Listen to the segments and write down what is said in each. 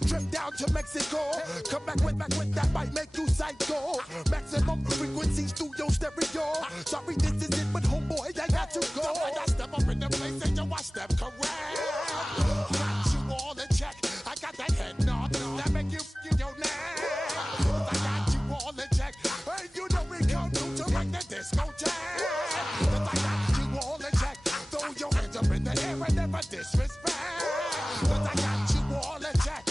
a trip down to Mexico. Come back with that might make you psycho. Maximum frequency studio stereo. Sorry, this is it, but homeboy, I got to go. I step up in the place and you watch them correct. Got you all in check. I got that head nod that make you your neck. I got you all in check. Hey, you know we come to like the discotheque. I got you all in check. Throw your hands up in the air and never disrespect. But I got you all in check.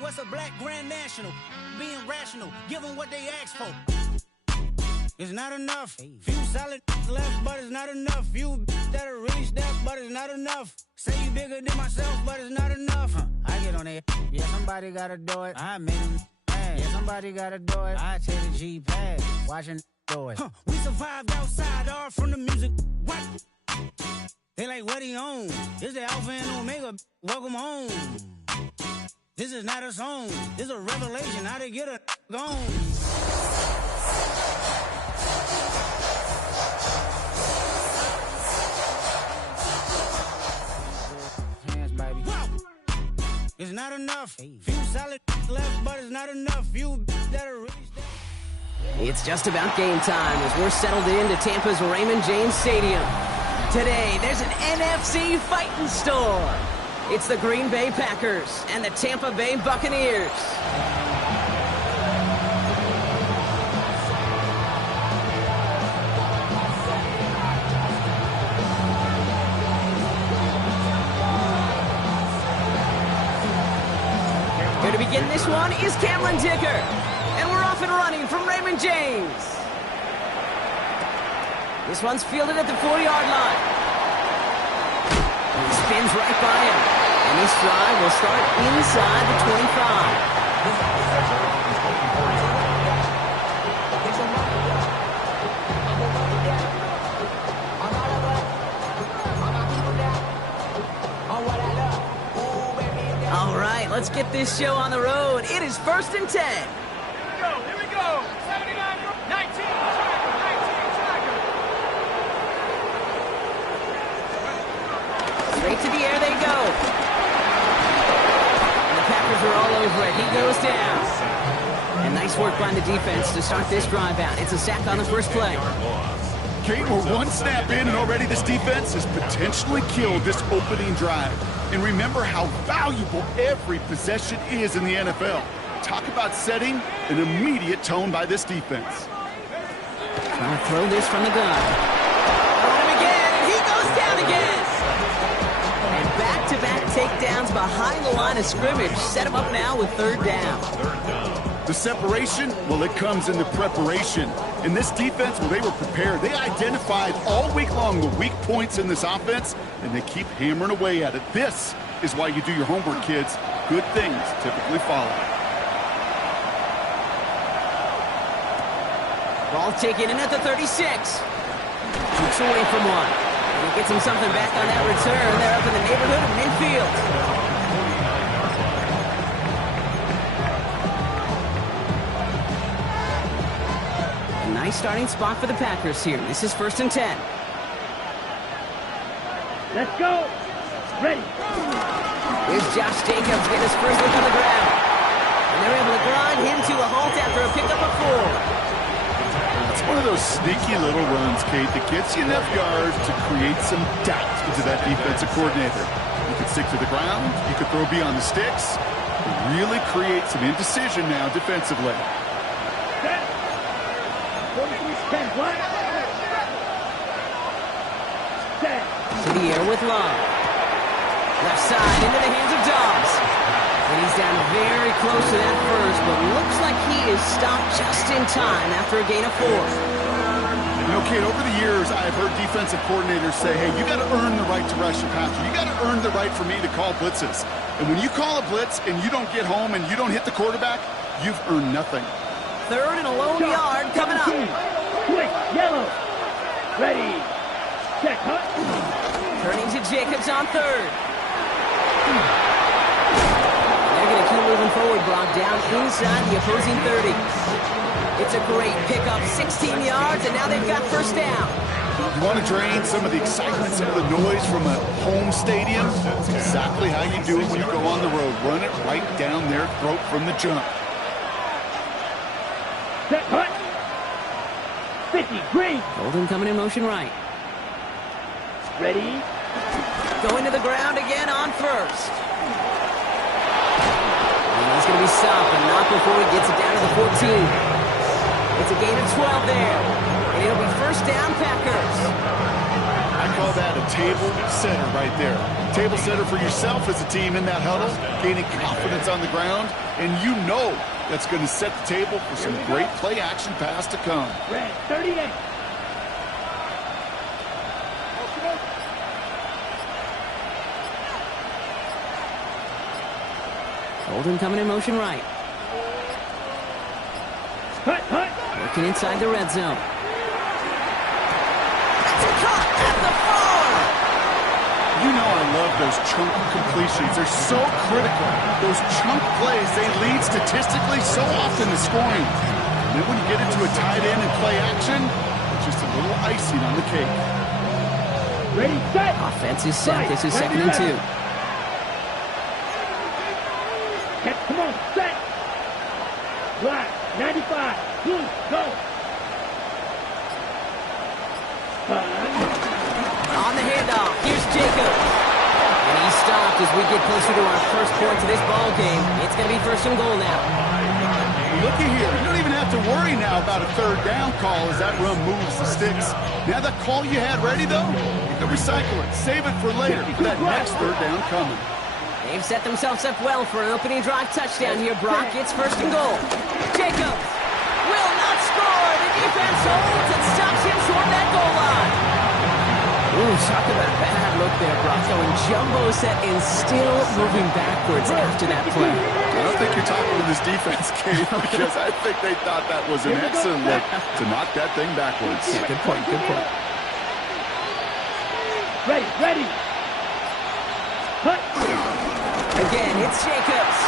What's a black grand national? Being rational, give them what they ask for. It's not enough. Few solid left, but it's not enough. Few that'll really step, but it's not enough. Say you bigger than myself, but it's not enough. I get on it. Yeah, somebody gotta do it. I made him mad. Yeah, somebody gotta do it. I take the G-Pad, watching do it. We survived outside, all from the music. What? They like, what he on? This the Alpha and Omega. Welcome home. This is not a song. This is a revelation. How to get a gone. Hands, baby. Wow. It's not enough. Few solid left, but it's not enough. Few that are really. It's just about game time as we're settled into Tampa's Raymond James Stadium. Today, there's an NFC fighting store. It's the Green Bay Packers and the Tampa Bay Buccaneers. Here to begin this one is Cameron Dicker. And we're off and running from Raymond James. This one's fielded at the 40-yard line. He spins right by him. And this drive will start inside the 25. All right, let's get this show on the road. It is 1st and 10. Here we go. 79, 19, tracker. Straight to the air they go. And the Packers are all over it. He goes down. And nice work by the defense to start this drive out. It's a sack on the first play. Kate, we're one snap in, and already this defense has potentially killed this opening drive. And remember how valuable every possession is in the NFL. Talk about setting an immediate tone by this defense. Trying to throw this from the gun. On him again, and he goes down again. And back-to-back takedowns behind the line of scrimmage set him up now with 3rd down. The separation, well, it comes in the preparation. In this defense, well, they were prepared. They identified all week long the weak points in this offense, and they keep hammering away at it. This is why you do your homework, kids. Good things typically follow. Ball taken in at the 36. Shoots away from one. And he gets him something back on that return. They're up in the neighborhood of midfield. Nice starting spot for the Packers here. This is 1st and 10. Let's go. Ready. Here's Josh Jacobs getting his first look on the ground. And they're able to grind him to a halt after a pickup of 4. It's one of those sneaky little runs, Kate, that gets you enough yards to create some doubt into that defensive coordinator. You could stick to the ground. You could throw beyond the sticks. Really create some indecision now defensively. To the air with Love. Left side into the hands of Dobbs. And he's down very close to that first, but looks like he is stopped just in time after a gain of 4. You know, Kate, over the years, I've heard defensive coordinators say, hey, you got to earn the right to rush your passer. You got to earn the right for me to call blitzes. And when you call a blitz and you don't get home and you don't hit the quarterback, you've earned nothing. 3rd and a lone yard coming up. Quick, yellow. Ready. Check, hut. Turning to Jacobs on 3rd. They're going to keep moving forward, Brock, down inside the opposing 30. It's a great pickup, 16 yards, and now they've got 1st down. You want to drain some of the excitement, some of the noise from a home stadium? That's exactly how you do it when you go on the road. Run it right down their throat from the jump. Set, hut. 50, green. Holden coming in motion right. Ready. Going to the ground again on 1st. And he's going to be stopped, but not before he gets it down to the 14. It's a gain of 12 there. And it'll be 1st down, Packers. I call that a table setter right there. Table setter for yourself as a team in that huddle, gaining confidence on the ground, and you know that's going to set the table for some great play action pass to come. Red, 38. Holden coming in motion right. Hut, hut. Working inside the red zone. That's a cut at the 4. You know I love those chunk completions. They're so critical. Those chunk plays, they lead statistically so often to scoring. And then when you get into a tight end and play action, it's just a little icing on the cake. Ready, set. Offense is set. This is 2nd and 2. Catch, come on, set. Black, 95, blue, go. On the handoff, here's Jacobs. And he's stopped as we get closer to our first point of this ball game. It's going to be first and goal now. Looky here. You don't even have to worry now about a third down call as that run moves the sticks. Now that call you had ready, though, you can recycle it. Save it for later for that next third down coming. They've set themselves up well for an opening drive touchdown here, Brock. It's first and goal. Jacobs will not score. The defense holds and stops him short of that goal line. Ooh, talk about a bad look there, Brock. Going jumbo set and still moving backwards after that play. I don't think you're talking to this defense, Kate, because I think they thought that was an excellent look to knock that thing backwards. Yeah, good point, good point. Ready, ready. Cut. Again, it's Jacobs.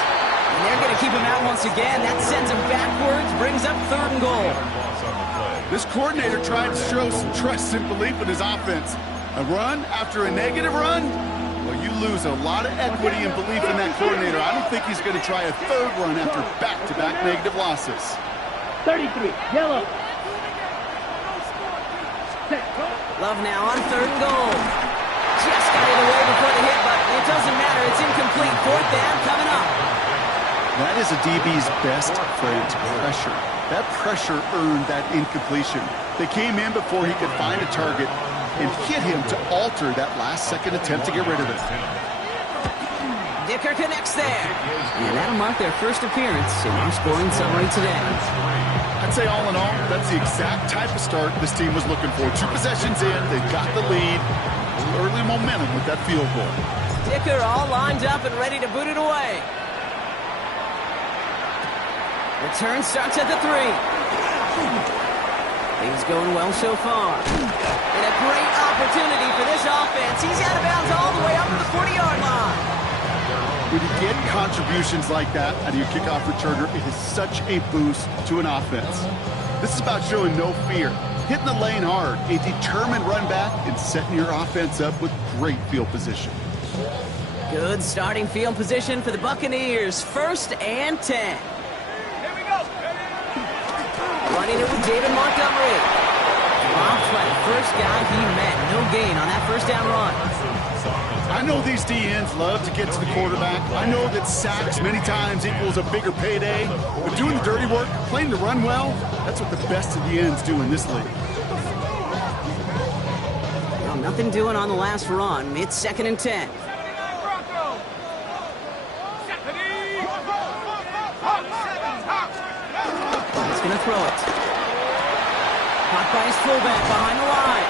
And they're going to keep him out once again. That sends him backwards, brings up third and goal. This coordinator tried to show some trust and belief in his offense. A run after a negative run? Well, you lose a lot of equity and belief in that coordinator. I don't think he's going to try a third run after back-to-back negative losses. 33, yellow. Set, go. Love now on third and goal. Just got it away before the hit, but it doesn't matter. It's incomplete. Fourth down coming up. That is a DB's best phrase, pressure. That pressure earned that incompletion. They came in before he could find a target and hit him to alter that last-second attempt to get rid of it. Dicker connects there. And that'll mark their first appearance in our scoring summary today. I'd say all in all, that's the exact type of start this team was looking for. 2 possessions in, they've got the lead. Early momentum with that field goal. Dicker all lined up and ready to boot it away. Return starts at the 3. Things going well so far. And a great opportunity for this offense. He's out of bounds all the way up to the 40-yard line. When you get contributions like that out of your kickoff returner, it is such a boost to an offense. This is about showing no fear, hitting the lane hard, a determined run back, and setting your offense up with great field position. Good starting field position for the Buccaneers. First and 10. Running it with David Montgomery. Dropped by the first guy he met. No gain on that first down run. I know these DNs love to get to the quarterback. I know that sacks many times equals a bigger payday. But doing the dirty work, playing to run well, that's what the best of the ends do in this league. Well, nothing doing on the last run. It's second and 10. He's going to throw it. Caught by his fullback behind the line.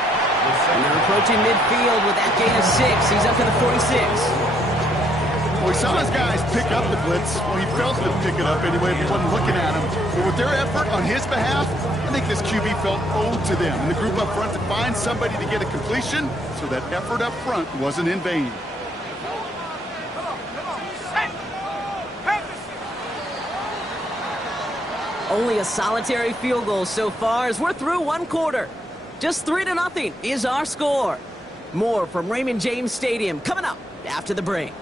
And they're approaching midfield with that gain of 6. He's up to the 46. Well, he saw his guys pick up the blitz. Well, he felt them pick it up anyway, but wasn't looking at him. But with their effort on his behalf, I think this QB felt owed to them. And the group up front to find somebody to get a completion, so that effort up front wasn't in vain. Only a solitary field goal so far as we're through one quarter. Just 3-0 is our score. More from Raymond James Stadium coming up after the break.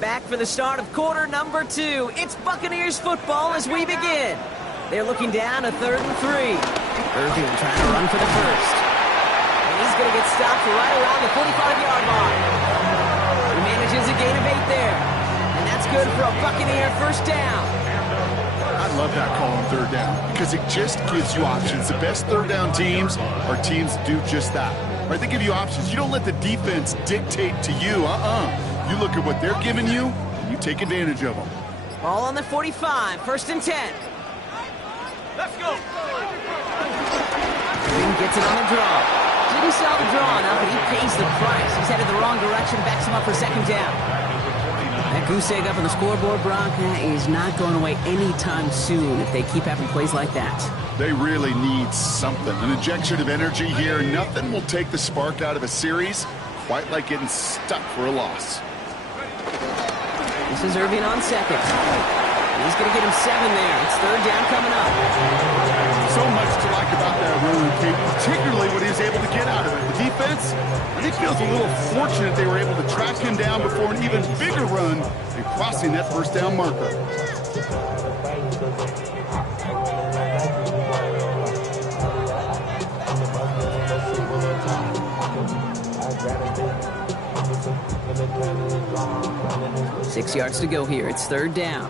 Back for the start of quarter number 2. It's Buccaneers football as we begin. They're looking down a 3rd and 3. Irving trying to run for the first. And he's going to get stopped right around the 45-yard line. He manages a gain of 8 there. And that's good for a Buccaneer first down. I love that call on 3rd down because it just gives you options. The best 3rd down teams are teams that do just that. Right? They give you options. You don't let the defense dictate to you. You look at what they're giving you, and you take advantage of them. Ball on the 45, 1st and 10. Let's go. Green gets it on the draw. Didn't sell the draw enough, but he pays the price. He's headed the wrong direction, backs him up for 2nd down. That goose egg up on the scoreboard, Brock, is not going away anytime soon if they keep having plays like that. They really need something. An injection of energy here. Nothing will take the spark out of a series quite like getting stuck for a loss. This is Irving on second. He's going to get him 7 there. It's third down coming up. So much to like about that run, Kate, particularly what he was able to get out of it. The defense, I think, feels a little fortunate they were able to track him down before an even bigger run and crossing that first down marker. Six yards to go here. It's third down.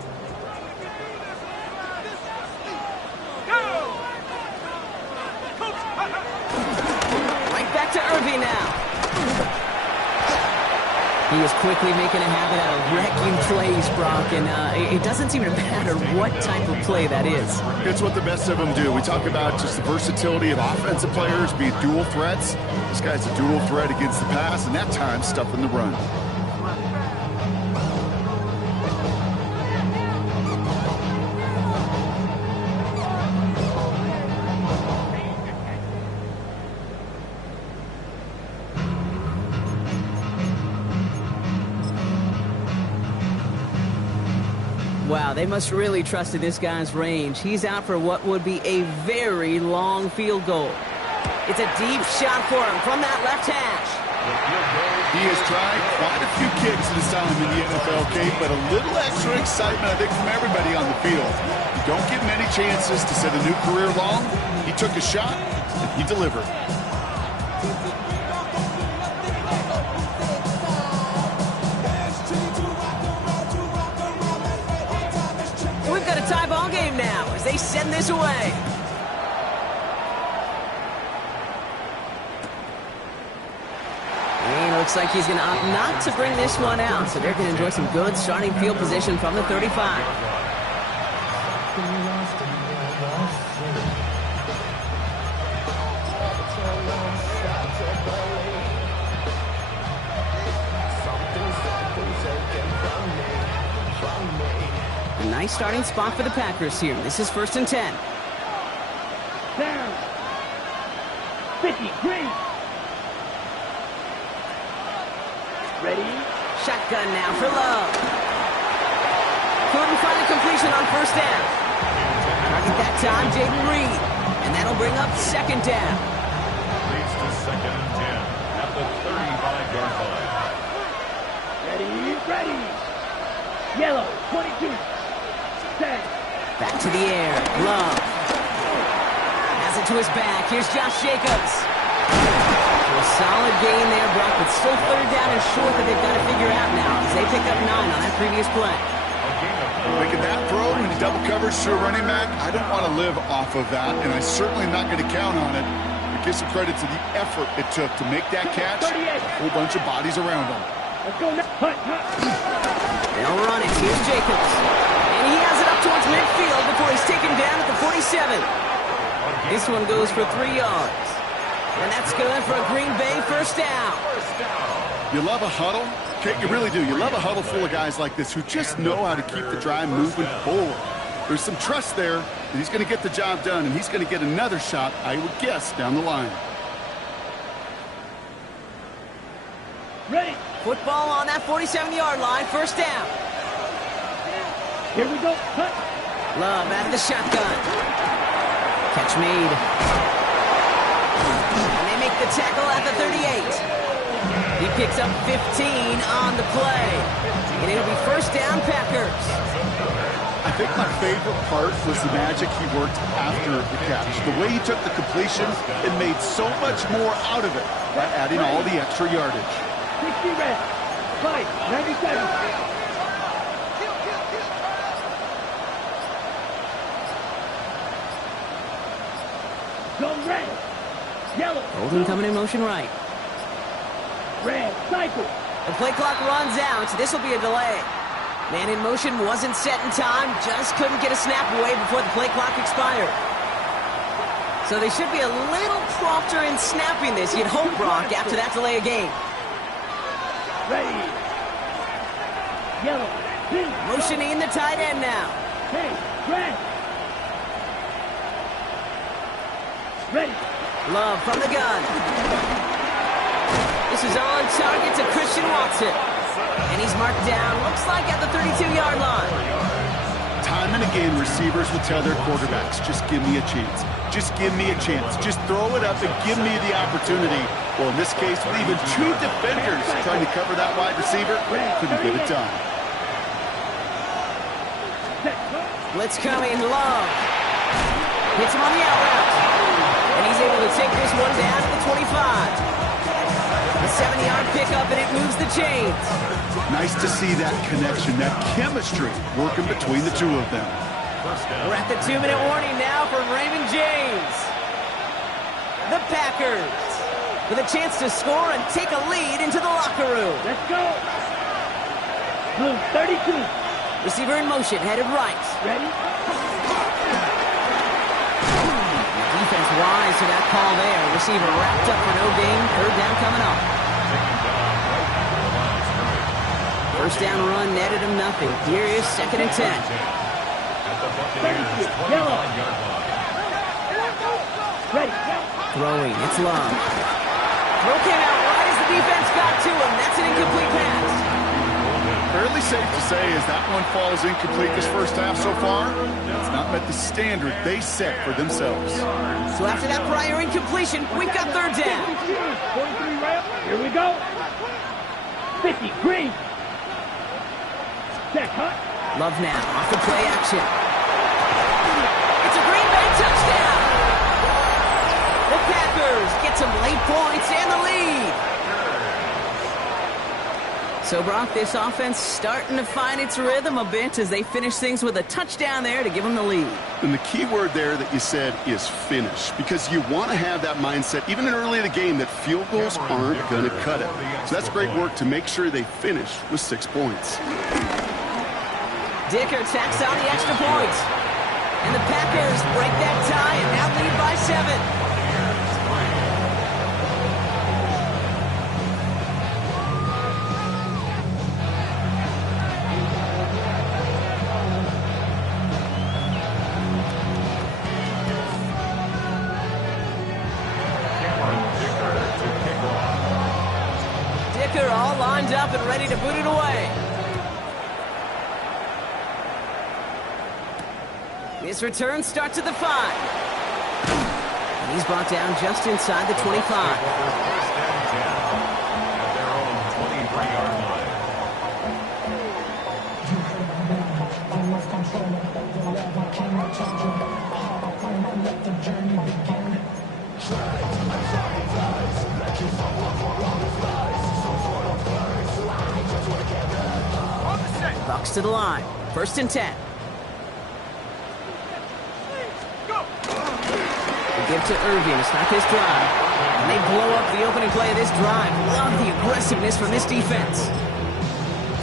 Right back to Irving now. He is quickly making a habit out of wrecking plays, Brock, and it doesn't seem to matter what type of play that is. It's what the best of them do. We talk about just the versatility of offensive players being dual threats. This guy's a dual threat against the pass, and that time stuffing the run. Wow, they must really trust in this guy's range. He's out for what would be a very long field goal. It's a deep shot for him from that left hash. He has tried quite a few kicks in his time in the NFL, Kate, but a little extra excitement, I think, from everybody on the field. You don't get many chances to set a new career long. He took a shot, and he delivered. We've got a tie ball game now as they send this away. And it looks like he's going to opt not to bring this one out, so they're going to enjoy some good starting field position from the 35. A nice starting spot for the Packers here. This is 1st and 10. Down. 50, green. Ready? Shotgun now for Love. Couldn't find a completion on first down. Target that time, Jaden Reed. And that'll bring up 2nd down. Leads to 2nd and 10 at the 35-yard line. Ready. Yellow, 22. 10. Back to the air. Love. Has it to his back. Here's Josh Jacobs. So a solid gain there, Brock, but still third down and short that they've got to figure out now as they pick up 9 on that previous play. Making that throw into double coverage to a running back, I don't want to live off of that, and I'm certainly not going to count on it. But give some credit to the effort it took to make that catch. A whole bunch of bodies around him. Let's go now. Hunt. They'll run it. Here's Jacobs. And he has it up towards midfield before he's taken down at the 47. This one goes for 3 yards. And that's good for a Green Bay first down. You love a huddle? Kate, you really do. You love a huddle full of guys like this who just know how to keep the drive moving forward. There's some trust there that he's going to get the job done, and he's going to get another shot, I would guess, down the line. Ready. Football on that 47-yard line, first down. Here we go. Hunt. Love out of the shotgun. Catch made. And they make the tackle at the 38. He picks up 15 on the play. And it'll be first down, Packers. I think my favorite part was the magic he worked after the catch. The way he took the completion and made so much more out of it by adding all the extra yardage. 60 red. 5, 97. Zone red. Yellow. Holden coming in motion right. Red. Cycle. The play clock runs out. This will be a delay. Man in motion wasn't set in time. Just couldn't get a snap away before the play clock expired. So they should be a little prompter in snapping this, you'd hope, Brock, after that delay of game. Ready. yellow. Green. Motioning the tight end now. Hey, red. Ready. Love from the gun. This is on target to Christian Watson. And he's marked down, looks like at the 32-yard line. Time and again, receivers will tell their quarterbacks, just give me a chance. Just give me a chance. Just throw it up and give me the opportunity. Well, in this case, with even two defenders trying to cover that wide receiver, couldn't get it done. Blitz coming, Love. Hits him on the out route. And he's able to take this one down to the 25. A 70-yard pickup, and it moves the chains. Nice to see that connection, that chemistry working between the two of them. We're at the 2-minute warning now from Raymond James. The Packers with a chance to score and take a lead into the locker room. Let's go. Blue 32. Receiver in motion, headed right. Ready? Defense wise to that call there. Receiver wrapped up for no gain. Third down coming up. First down run netted him nothing. Here is 2nd and 10. Yellow. Ready. Throwing, it's Love. Throw came out right as the defense got to him. That's an incomplete pass. Fairly safe to say as that one falls incomplete this first half so far, it's not met the standard they set for themselves. So after that prior incompletion, we've got third down. 43 right. Here we go. 50, green. Check, cut. Love now, off the play action. It's a Green Bay touchdown. The Packers get some late points and the lead. So, Brock, this offense starting to find its rhythm a bit as they finish things with a touchdown there to give them the lead. And the key word there that you said is finish, because you want to have that mindset, even in early in the game, that field goals aren't going to cut it. So that's great work to make sure they finish with 6 points. Dicker tacks on the extra point. And the Packers break that tie and now lead by 7. Dicker all lined up and ready to boot it away. His return starts at the 5. And he's brought down just inside the 25. Bucks to the line. 1st and 10. Give to Irving to start this drive. And they blow up the opening play of this drive. Love the aggressiveness from this defense.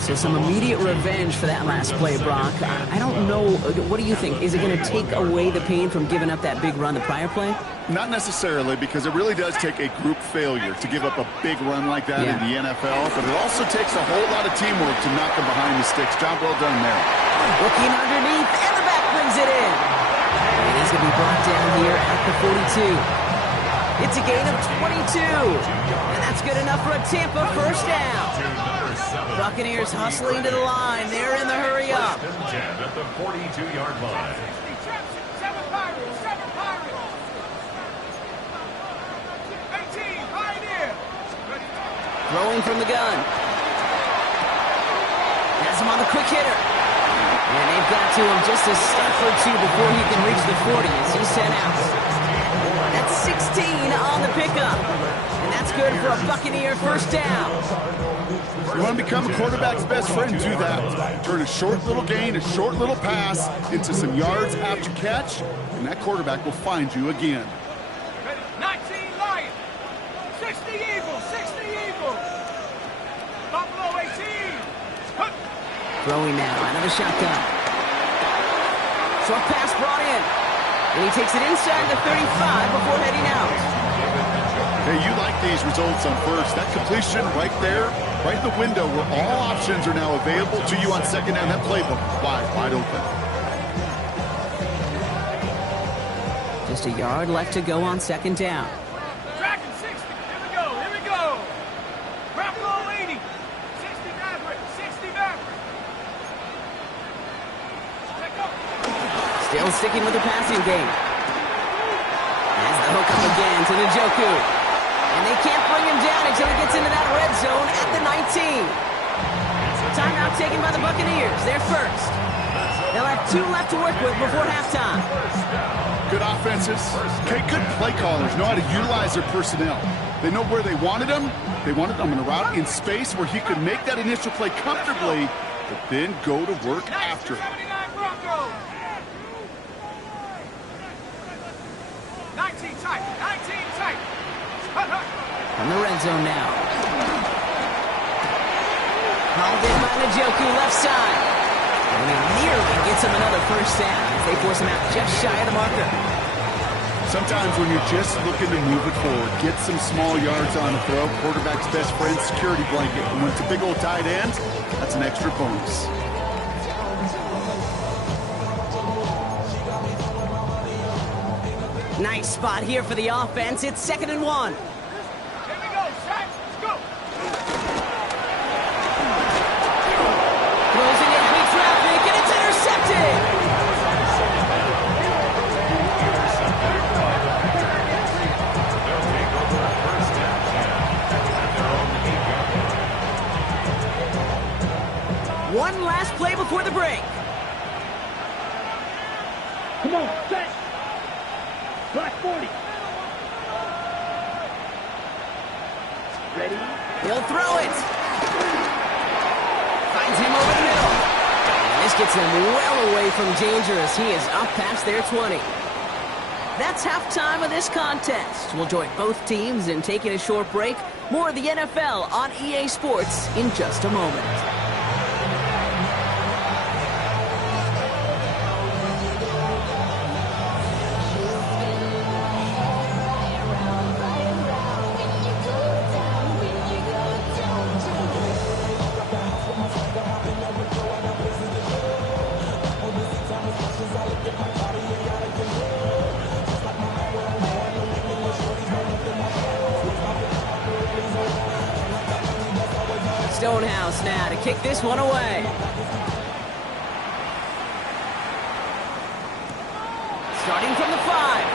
So some immediate revenge for that last play, Brock. I don't know. What do you think? Is it going to take away the pain from giving up that big run the prior play? Not necessarily, because it really does take a group failure to give up a big run like that in the NFL. But it also takes a whole lot of teamwork to knock them behind the sticks. Job well done there. Looking underneath, and the back brings it in. And he's going to be brought down here at the 42. It's a gain of 22. And that's good enough for a Tampa first down. Buccaneers hustling to the line. They're in the hurry up. At the 42-yard line. Throwing from the gun. Has him on the quick hitter. And they've got to him just a step or two before he can reach the 40 as he's sent out. That's 16 on the pickup. And that's good for a Buccaneer first down. You want to become a quarterback's best friend, do that. Turn a short little gain, a short little pass into some yards after catch, and that quarterback will find you again. 19 Lions, 60 Eagles, 60 Eagles. Buffalo 18. Throwing now out of the shotgun. Short pass brought in. And he takes it inside the 35 before heading out. Hey, you like these results on first. That completion right there, right in the window where all options are now available to you on second down. That playbook wide open. Just a yard left to go on second down. Tracking 60. Here we go. Grab goal 80. 60 Maverick. 60 Maverick. Still sticking with the passing game. As the hook up again to Njoku. And they can't bring him down until he gets into that red zone at the 19. Timeout taken by the Buccaneers. They're first. They'll have 2 left to work with before halftime. Good offenses. Okay, good play callers know how to utilize their personnel. They know where they wanted him. They wanted him in a route in space where he could make that initial play comfortably, but then go to work after. 19 tight. From the red zone now. Hauled in by Njoku, left side. And he nearly gets him another first down as they force him out just shy of the marker. Sometimes when you're just looking to move it forward, get some small yards on the throw, quarterback's best friend, security blanket. And when it's a big old tight end, that's an extra bonus. Nice spot here for the offense. It's 2nd and 1. Here we go, Shaq. Let's go. Throws into heavy traffic, and it's intercepted. One last play before the break. Come on, set. Black 40. Ready? He'll throw it. Finds him over the middle. And this gets him well away from danger as he is up past their 20. That's halftime of this contest. We'll join both teams in taking a short break. More of the NFL on EA Sports in just a moment. Stonehouse now to kick this one away. Starting from the 5.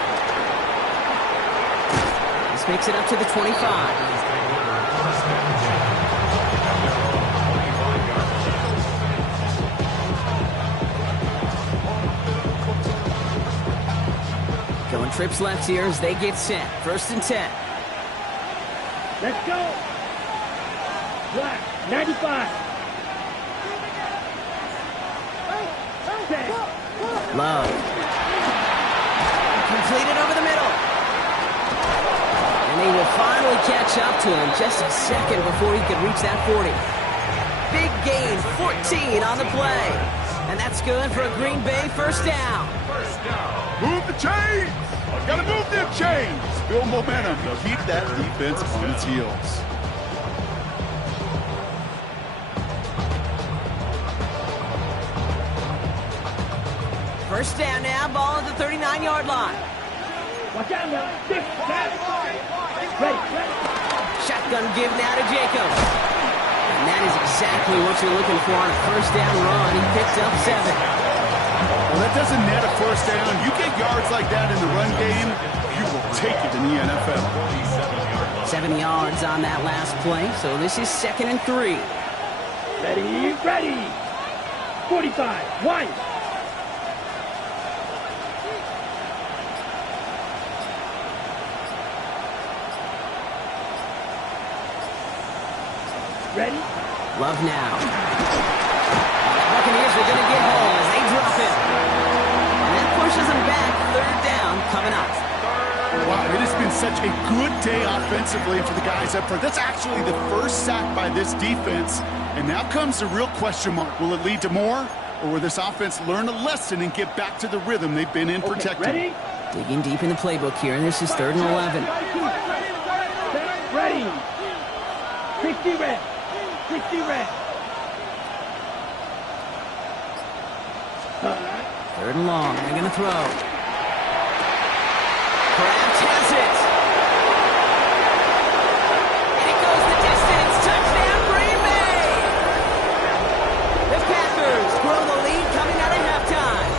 This makes it up to the 25. Going trips left here as they get set. 1st and 10. Let's go. Black 95. Love. Completed over the middle. And he will finally catch up to him just a second before he could reach that 40. Big gain, 14 on the play. And that's good for a Green Bay first down. Move the chains! Gotta move them chains! Build momentum to keep that defense on its heels. First down now, ball at the 39-yard line. Watch out now. 6, 7. Ready. Shotgun give now to Jacobs. And that is exactly what you're looking for on a first down run. He picked up 7. Well, that doesn't net a first down. You get yards like that in the run game, you will take it in the NFL. 7 yards on that last play, so this is 2nd and 3. Ready. 45. 1. Ready? Love now. The Buccaneers are going to get home as they drop him. And that pushes them back. 3rd down coming up. Wow, it has been such a good day offensively for the guys up front. That's actually the first sack by this defense. And now comes the real question mark. Will it lead to more? Or will this offense learn a lesson and get back to the rhythm they've been in protecting? Ready? Digging deep in the playbook here, and this is 3rd and 11. 60 red. 60 red. Third and long. They're going to throw. Kraft has it. And it goes the distance. Touchdown, Green Bay. The Packers grow the lead coming out of halftime.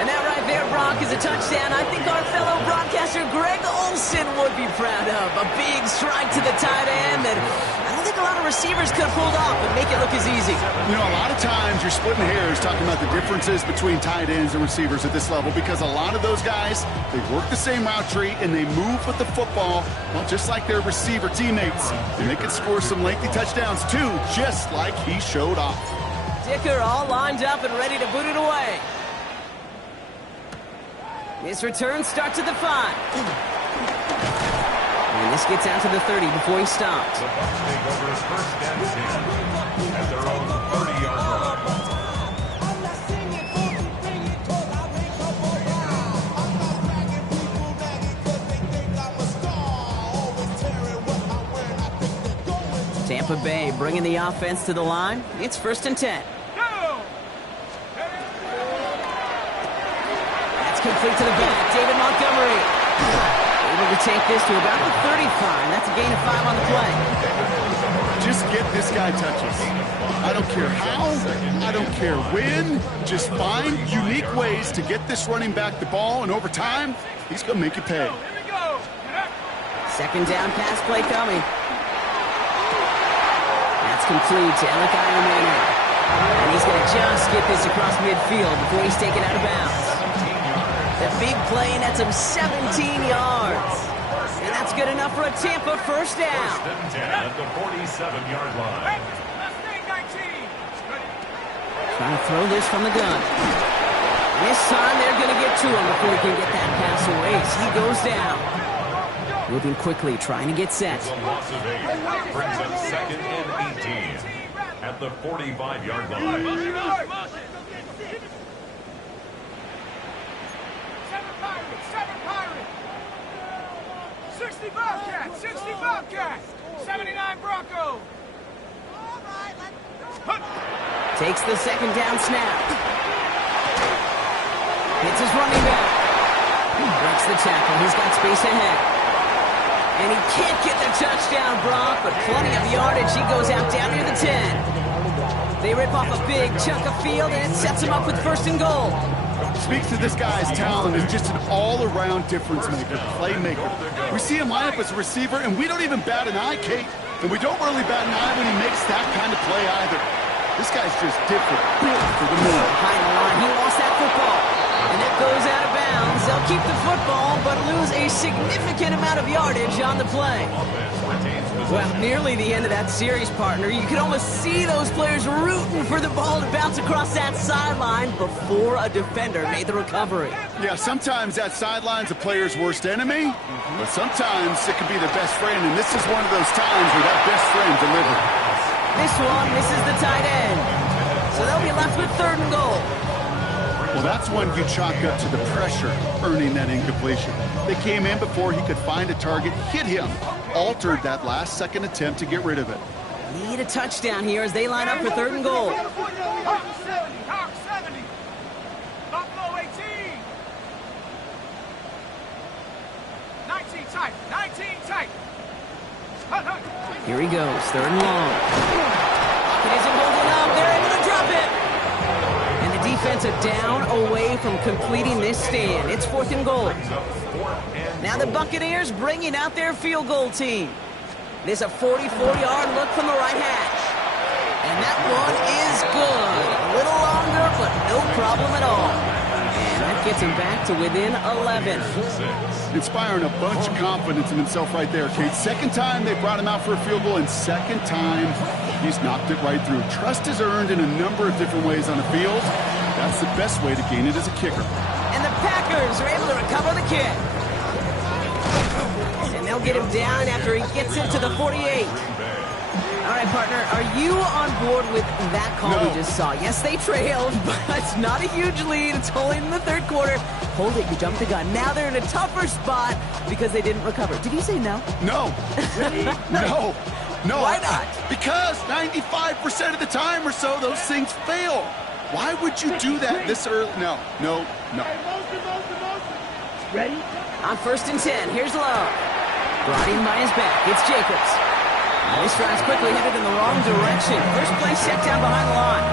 And that right there, Brock, is a touchdown I think our fellow broadcaster Greg Olson would be proud of. A big strike to the tight end that I don't think a lot of receivers could have pulled off and make it look as easy. You know, a lot of times you're splitting hairs talking about the differences between tight ends and receivers at this level because a lot of those guys, they work the same route tree and they move with the football, well, just like their receiver teammates. And they can score some lengthy touchdowns too, just like he showed off. Dicker all lined up and ready to boot it away. This return starts at the 5. And this gets out to the 30 before he stops. The Bucs take over first and 10 at their own 30-yard line. Tampa Bay bringing the offense to the line. It's first and 10. That's complete to the back. David Montgomery able to take this to about the 35. That's a gain of 5 on the play. Just get this guy touches. I don't care how, I don't care when. Just find unique ways to get this running back the ball, and over time, he's going to make you pay. Second down pass play coming. That's complete to Alec Ironman. And he's going to just get this across midfield before he's taken out of bounds. The big play, and that's him 17 yards. And that's good enough for a Tampa first down. First and 10 at the 47-yard line. Trying to throw this from the gun. And this time they're going to get to him before he can get that pass away. So he goes down. Moving quickly, trying to get set. The loss of 8 brings up second and 18 at the 45-yard line. 60 Bobcats, 60 Bobcats, 79 Broncos. Takes the second down snap. Hits his running back. Breaks the tackle. He's got space ahead. And he can't get the touchdown, Brock, but plenty of yardage. He goes out down near the 10. They rip off a big chunk of field, and it sets him up with first and goal. Speaks to this guy's talent as just an all-around difference maker, playmaker. We see him line up as a receiver, and we don't even bat an eye, Kate. And we don't really bat an eye when he makes that kind of play either. This guy's just different, built for the middle. Behind the line, he lost that football. And that goes out of bounds. They'll keep the football, but lose a significant amount of yardage on the play. Well, nearly the end of that series, partner. You could almost see those players rooting for the ball to bounce across that sideline before a defender made the recovery. Yeah, sometimes that sideline's a player's worst enemy, but sometimes it can be the best friend, and this is one of those times where that best friend delivered. This one misses the tight end. So they'll be left with third and goal. Well, that's one you chalk up to the pressure earning that incompletion. They came in before he could find a target, hit him, altered that last-second attempt to get rid of it. Need a touchdown here as they line up for third and goal. Hawk 70. Buffalo 18. 19 tight. 19 tight. Here he goes, third and long. It isn't holding up. They're able to drop it. And the defense are down away from completing this stand. It's fourth and goal. Now the Buccaneers bringing out their field goal team. This is a 44-yard look from the right hash. And that one is good. A little longer, but no problem at all. And that gets him back to within 11. Inspiring a bunch of confidence in himself right there, Kate. Second time they brought him out for a field goal, and second time he's knocked it right through. Trust is earned in a number of different ways on the field. That's the best way to gain it as a kicker. And the Packers are able to recover the kick. And they'll get him down after he gets it to the 48. All right, partner, are you on board with that call we just saw? Yes, they trailed, but it's not a huge lead. It's only in the third quarter. Hold it, you jumped the gun. Now they're in a tougher spot because they didn't recover. Did you say no? No. No. No. Why not? Because 95% of the time or so, those things fail. Why would you do that this early? No. Ready? On 1st and 10, here's Love. Brought in by his back. It's Jacobs. This drive's quickly headed in the wrong direction. First play set down behind the line.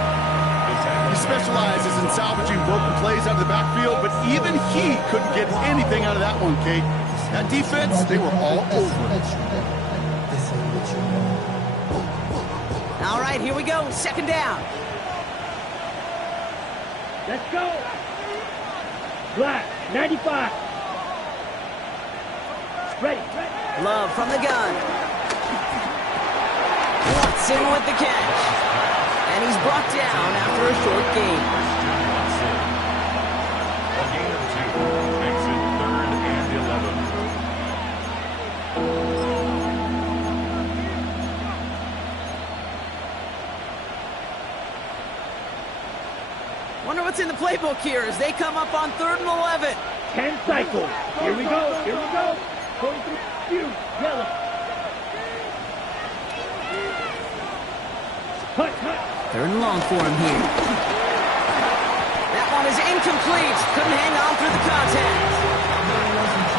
He specializes in salvaging broken plays out of the backfield, but even he couldn't get anything out of that one, Kate. That defense, they were all over it. All right, here we go. 2nd down. Let's go. Black, 95. Ready. Love from the gun. Watson with the catch. And he's brought down after a short gain. A gain of 2 makes it 3rd and 11. Wonder what's in the playbook here as they come up on 3rd and 11. 10 cycles. Here we go. Going through few. Yellow. Hut. 3rd and long for him here. That one is incomplete. Couldn't hang on through the contact.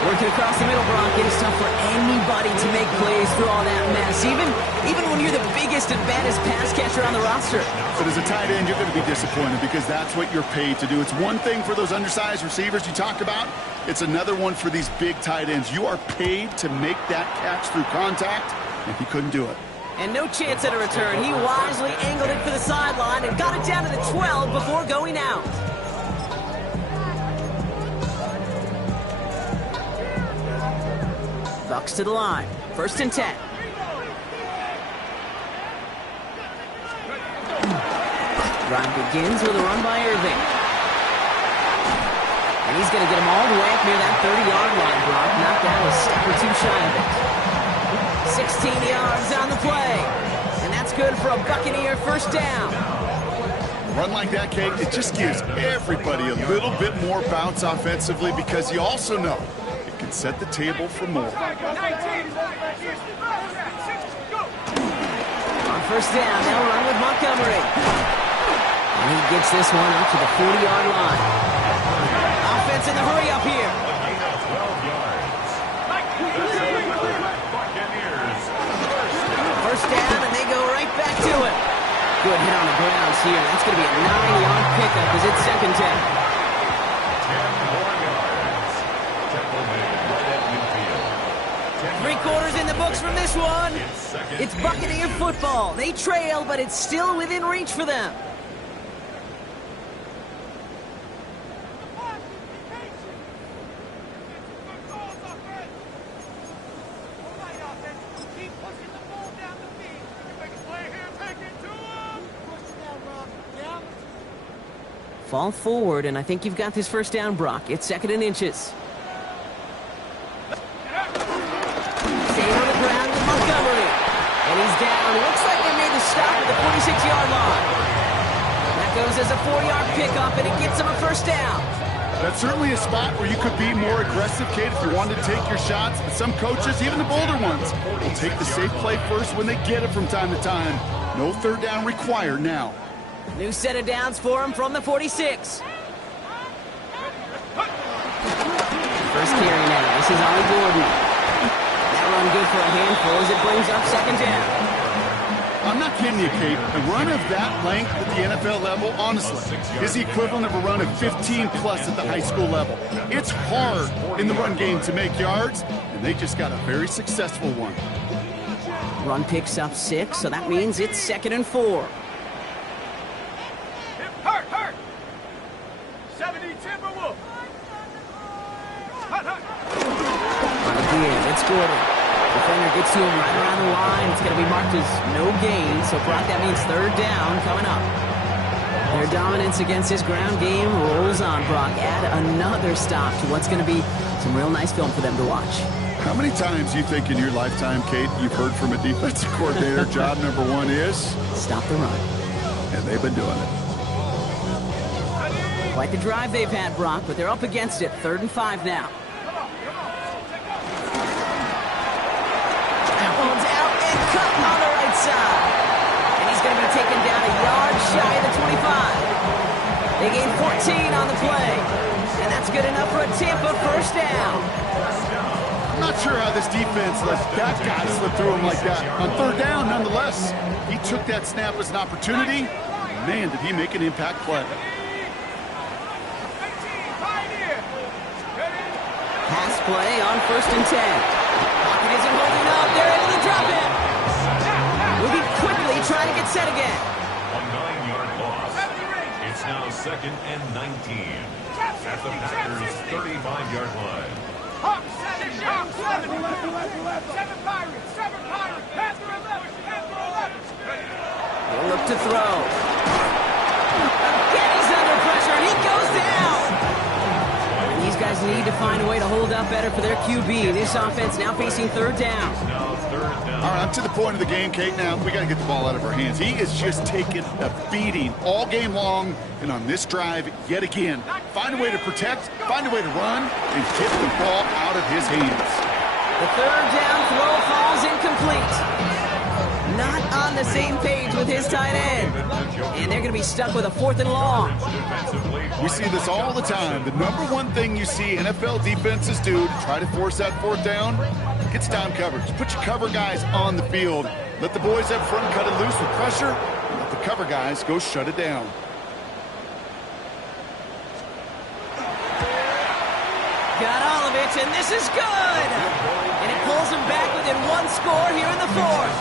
Working across the middle, Brock. It is tough for anybody to make plays through all that mess, even when you're the biggest and baddest pass catcher on the roster. But as a tight end, you're going to be disappointed because that's what you're paid to do. It's one thing for those undersized receivers you talk about. It's another one for these big tight ends. You are paid to make that catch through contact, and he couldn't do it. And no chance at a return. He wisely angled it for the sideline and got it down to the 12 before going out. Bucks to the line. 1st and 10. Run begins with a run by Irving. And he's going to get him all the way up near that 30-yard line, Brock. Knocked down a step or two shy of it. 16 yards on the play. And that's good for a Buccaneer 1st down. Run like that, Kate, it just gives everybody a little bit more bounce offensively because you also know it can set the table for more. On 1st down, they'll run with Montgomery. And he gets this one up to the 40-yard line. Offense in the hurry up here. A gain of 12 yards. Buccaneers. 1st down, and they go right back to it. Good hit on the grounds here. That's going to be a 9-yard pickup as it's 2nd down. 10 more yards. Temple made right at midfield. 3 quarters in the books from this one. It's Buccaneer football. They trail, but it's still within reach for them. Fall forward, and I think you've got this 1st down, Brock. It's 2nd and inches. Staying on the ground with Montgomery. And he's down. Looks like they made the stop at the 46-yard line. That goes as a 4-yard pickup, and it gets him a 1st down. That's certainly a spot where you could be more aggressive, Kate, if you wanted to take your shots. But some coaches, even the bolder ones, will take the safe play first when they get it from time to time. No 3rd down required now. New set of downs for him from the 46. First carry now. This is Ollie Gordon. That run good for a handful as it brings up 2nd down. I'm not kidding you, Kate. A run of that length at the NFL level, honestly, is the equivalent of a run of 15-plus at the high school level. It's hard in the run game to make yards, and they just got a very successful one. Run picks up 6, so that means it's 2nd and 4. Hurt. 70 Timberwolf. Again, it's Gordon. Defender gets to him right around the line. It's going to be marked as no gain. So, Brock, that means 3rd down coming up. Their dominance against this ground game rolls on, Brock. Add another stop to what's going to be some real nice film for them to watch. How many times you think in your lifetime, Kate, you've heard from a defensive coordinator, job number one is? Stop the run. And they've been doing it. Quite the drive they've had, Brock, but they're up against it. 3rd and 5 now. That one's out and cut on the right side. And he's going to be taken down a yard shy of the 25. They gain 14 on the play. And that's good enough for a Tampa first down. I'm not sure how this defense lets that guy slip through him like that. On 3rd down, nonetheless, he took that snap as an opportunity. Man, did he make an impact play. Pass play on 1st and 10. Pocket isn't holding up. They're able to drop it. Moving quickly, trying to get set again. A 9-yard loss. It's now 2nd and 19 at the Packers' 35-yard line. Hawks, 7 Pirates, 7 Pirates, Panther 11, Panther 11. He'll look to throw. Again, he's under pressure, and he goes down. And these guys need to find a way to hold up better for their QB. This offense now facing 3rd down. Now 3rd down. All right, I'm to the point of the game, Kate, now. We got to get the ball out of our hands. He is just taking a beating all game long, and on this drive, yet again. Find a way to protect, find a way to run, and get the ball out of his hands. The 3rd down throw falls incomplete. Not on the same page with his tight end. And they're going to be stuck with a 4th and long. We see this all the time. The number one thing you see NFL defenses do to try to force that 4th down, gets down coverage. Put your cover guys on the field. Let the boys up front cut it loose with pressure. And let the cover guys go shut it down. Got all of it, and this is good. And it pulls them back within 1 score here in the 4th.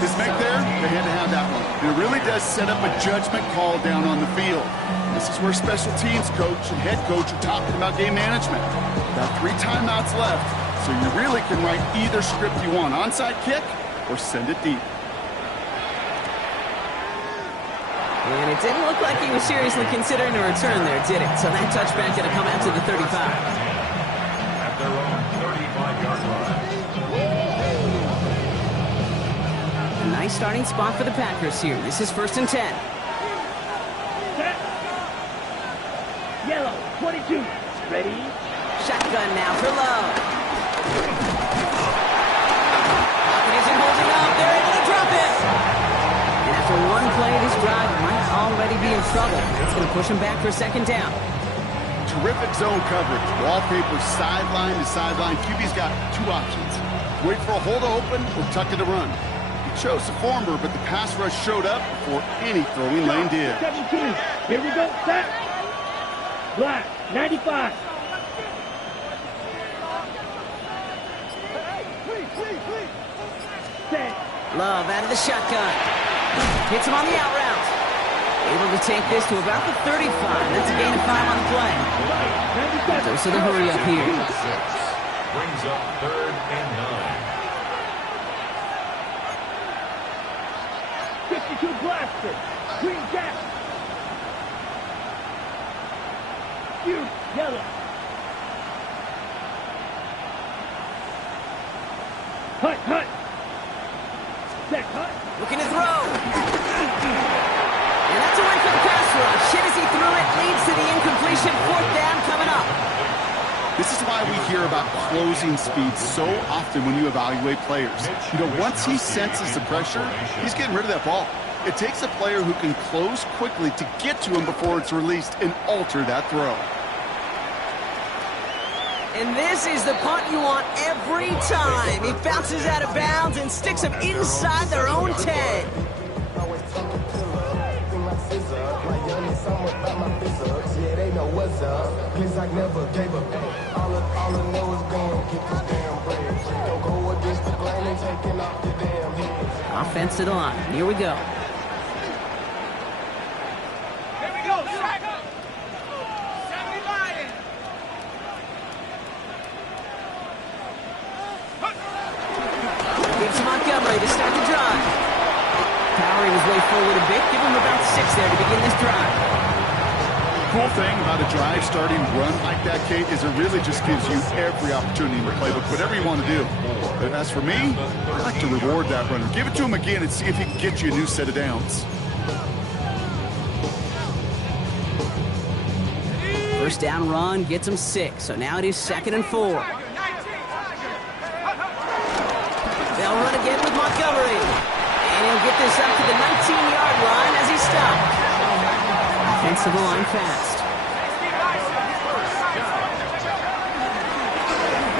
This make there, they had to have that one. And it really does set up a judgment call down on the field. This is where special teams coach and head coach are talking about game management. Got 3 timeouts left, so you really can write either script you want. Onside kick or send it deep. And it didn't look like he was seriously considering a return there, did it? So that touchback going to come out to the 35. At their own 35-yard line. A nice starting spot for the Packers here. This is 1st and 10. Set. Yellow, 22. Ready? Shotgun now for Love. Pocket isn't holding up. They're able to drop it. And after 1 play, this drive might already be in trouble. It's going to push him back for a 2nd down. Terrific zone coverage. Wallpaper sideline to sideline. QB's got 2 options. Wait for a hole to open or tuck it to run. He chose the former, but the pass rush showed up before any throwing lane did. 17. Here we go. Set. Black, 95. Set. Love out of the shotgun. Hits him on the out route. Able to take this to about the 35. That's a gain of 5 on the play. Dose of the hurry up here. Brings up 3rd and 9. 52 blaster. Green gap. You, yellow. Hut, hut. Set, hut. Looking to throw. And that's away for the pass rush. Shit as he threw it leads to the incompletion. 4th down coming up. This is why we hear about closing speed so often when you evaluate players. You know, once he senses the pressure, he's getting rid of that ball. It takes a player who can close quickly to get to him before it's released and alter that throw. And this is the punt you want every time. He bounces out of bounds and sticks him inside their own 10. Offense to the line. Here we go. Here we go. Strike up. 75. Gives to Montgomery to start the drive. Power was way forward a bit. Give him about 6 there to begin this drive. cool thing about a drive starting run like that, Kate, is it really just gives you every opportunity in the playbook, whatever you want to do. But as for me, I like to reward that runner. Give it to him again and see if he can get you a new set of downs. First down run gets him 6, so now it is 2nd and 4. They'll run again with Montgomery. And he'll get this up to the 19-yard line as he's stopped. Offensive line fast.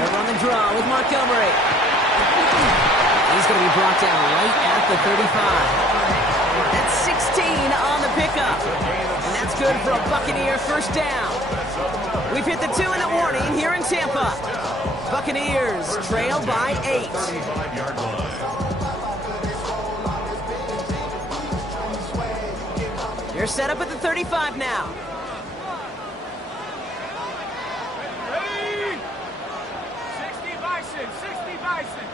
They'll run the draw with Montgomery. He's going to be brought down right at the 35. That's 16 on the pickup. And that's good for a Buccaneer first down. We've hit the 2-minute warning here in Tampa. Buccaneers trail by 8. They're set up at the 35 now. Ready? 60 Bison, 60 Bison.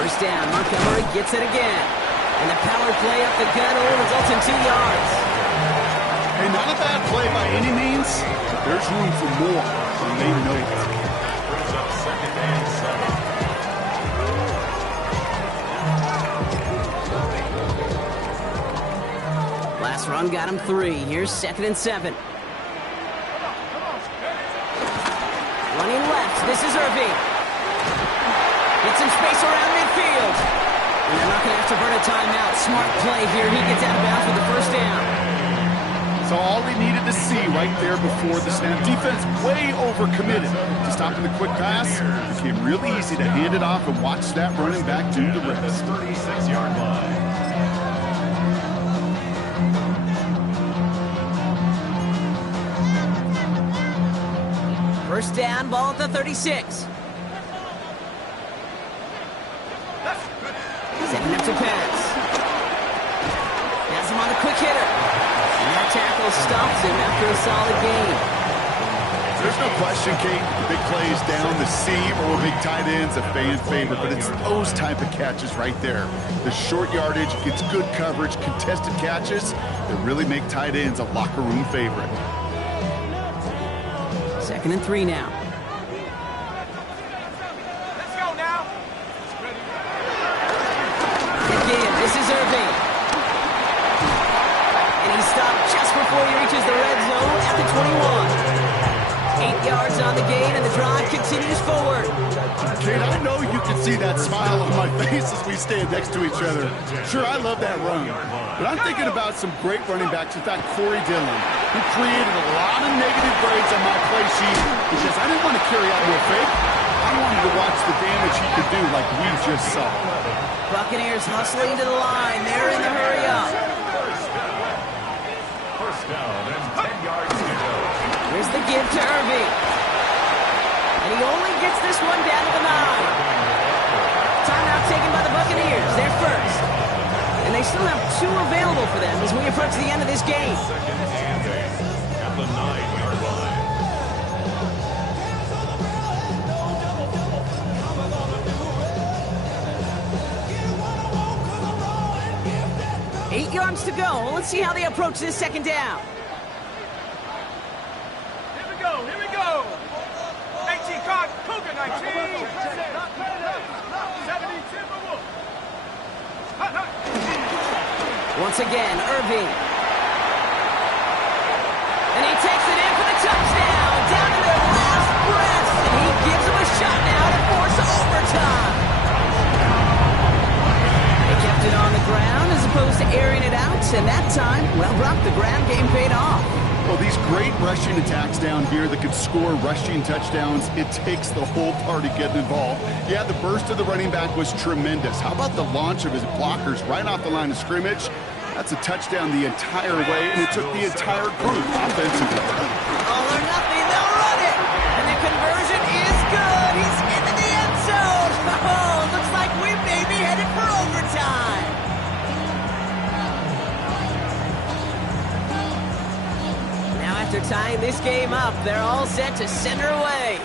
First down, Montgomery gets it again. And the power play up the gut will result in 2 yards. Hey, not a bad play by any means. There's room for more, and they know it. Last run got him 3. Here's 2nd and 7. Running left, this is Irving. Get some space around midfield. And they're not going to have to burn a timeout. Smart play here. He gets out of bounds with the first down. So all he needed to see right there before the snap. Defense way overcommitted to stopping the quick pass. It became really easy to hand it off and watch that running back do the rest. 36-yard line. First down, ball at the 36. Setting up to pass. Has him on a quick hitter. And that tackle stops him after a solid gain. There's no question, Kate, the big plays down the seam or big tight ends, a fan favorite, but it's those type of catches right there. The short yardage, gets good coverage, contested catches that really make tight ends a locker room favorite. 2nd and 3 now. Let's go now. Again, this is Irving. And he stopped just before he reaches the red zone at the 21. 8 yards on the gain, and the drive continues forward. Kate, I know you can see that smile on my face as we stand next to each other. Sure, I love that run. But I'm thinking about some great running backs. In fact, Corey Dillon, who created a lot of negative grades on my play sheet because I didn't want to carry out no fake. I wanted to watch the damage he could do like we just saw. Buccaneers hustling to the line. They're in the hurry up. First down and 10 yards to go. Here's the give to Irving. And he only gets this one down to the 9. Timeout taken by the Buccaneers. They're first. And they still have 2 available for them as we approach the end of this game. Second and 8 at the 9-yard line. 8 yards to go. Let's see how they approach this second down. Here we go, here we go. 19 Carr, Cougar 19. 70 Timberwolf. Once again, Irving. And he takes it in for the touchdown. Down to their last breath. And he gives them a shot now to force overtime. They kept it on the ground as opposed to airing it out. And that time, well, Brock, the ground game paid off. Well, these great rushing attacks down here that could score rushing touchdowns, it takes the whole party getting involved. Yeah, the burst of the running back was tremendous. How about the launch of his blockers right off the line of scrimmage? That's a touchdown the entire way, and it took the entire group offensively. All or nothing, they'll run it. And the conversion is good. He's into the end zone. Oh, looks like we may be headed for overtime. Now after tying this game up, they're all set to send her away.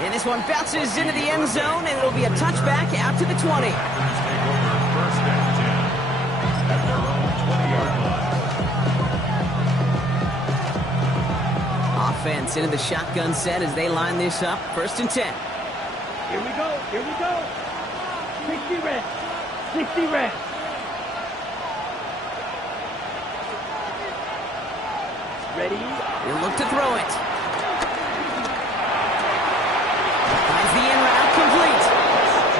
And this one bounces into the end zone, and it'll be a touchback out to the 20. Packers take over first and 10 at their own 20-yard line. Offense into the shotgun set as they line this up. First and 10. Here we go. Here we go. 60 red. 60 red. Ready? He'll look to throw it. Finds the in route complete.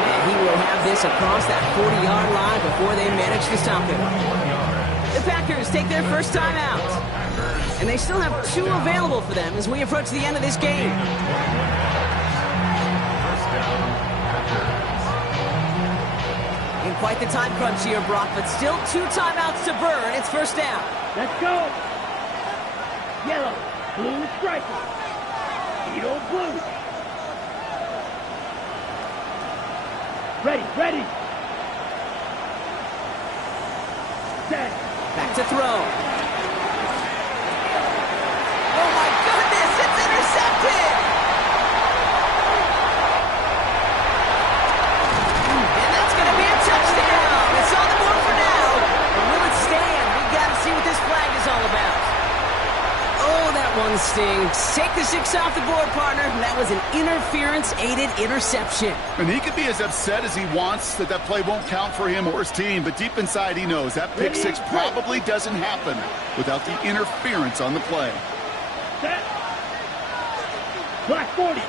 And he will have this across that 40-yard line before they manage to stop him. The Packers take their first time out. And they still have 2 available for them as we approach the end of this game. In quite the time crunch here, Brock, but still 2 timeouts to burn. It's first down. Let's go. Yellow, blue striker. Edo blue. Ready, ready. Set. Back to throw. Oh my goodness, it's intercepted! And that's going to be a touchdown. It's on the board for now. But will it stand? We've got to see what this flag is all about. Oh, that one stings. Take the 6 off the board, partner. That was an interference-aided interception. And he could be as upset as he wants that that play won't count for him or his team, but deep inside he knows that pick 6 probably doesn't happen without the interference on the play. Set. Black 40.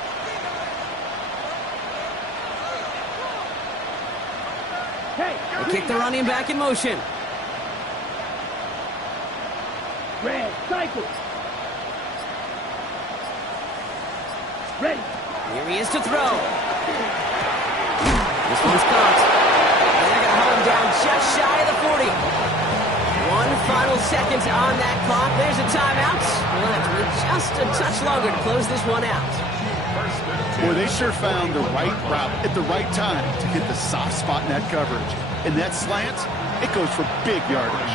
Hey. They kick the running back in motion. Red cycle. Ready. Here he is to throw. This one's caught. And they're going to hold him down just shy of the 40. 1 final second on that clock. There's a timeout. We'll have to wait just a touch longer to close this one out. Boy, they sure found the right route at the right time to hit the soft spot in that coverage. And that slant, it goes for big yardage.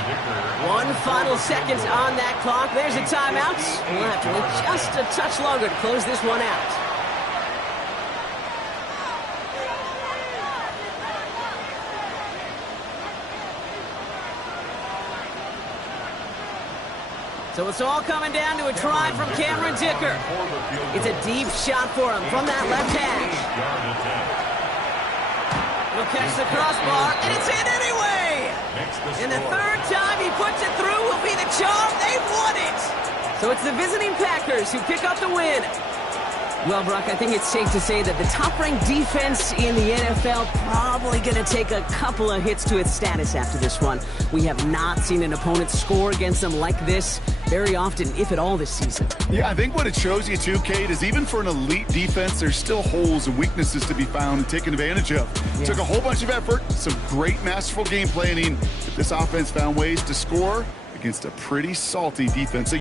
1 final second on that clock. There's a timeout. We'll have to wait just a touch longer to close this one out. So it's all coming down to a try from Cameron Dicker. It's a deep shot for him from that left hash. He'll catch the crossbar, and it's in anyway! And the 3rd time he puts it through will be the charm. They've won it! So it's the visiting Packers who pick up the win. Well, Brock, I think it's safe to say that the top-ranked defense in the NFL probably going to take a couple of hits to its status after this one. We have not seen an opponent score against them like this very often, if at all, this season. Yeah, I think what it shows you too, Kate, is even for an elite defense, there's still holes and weaknesses to be found and taken advantage of. Yeah. Took a whole bunch of effort, some great masterful game planning, but this offense found ways to score against a pretty salty defense.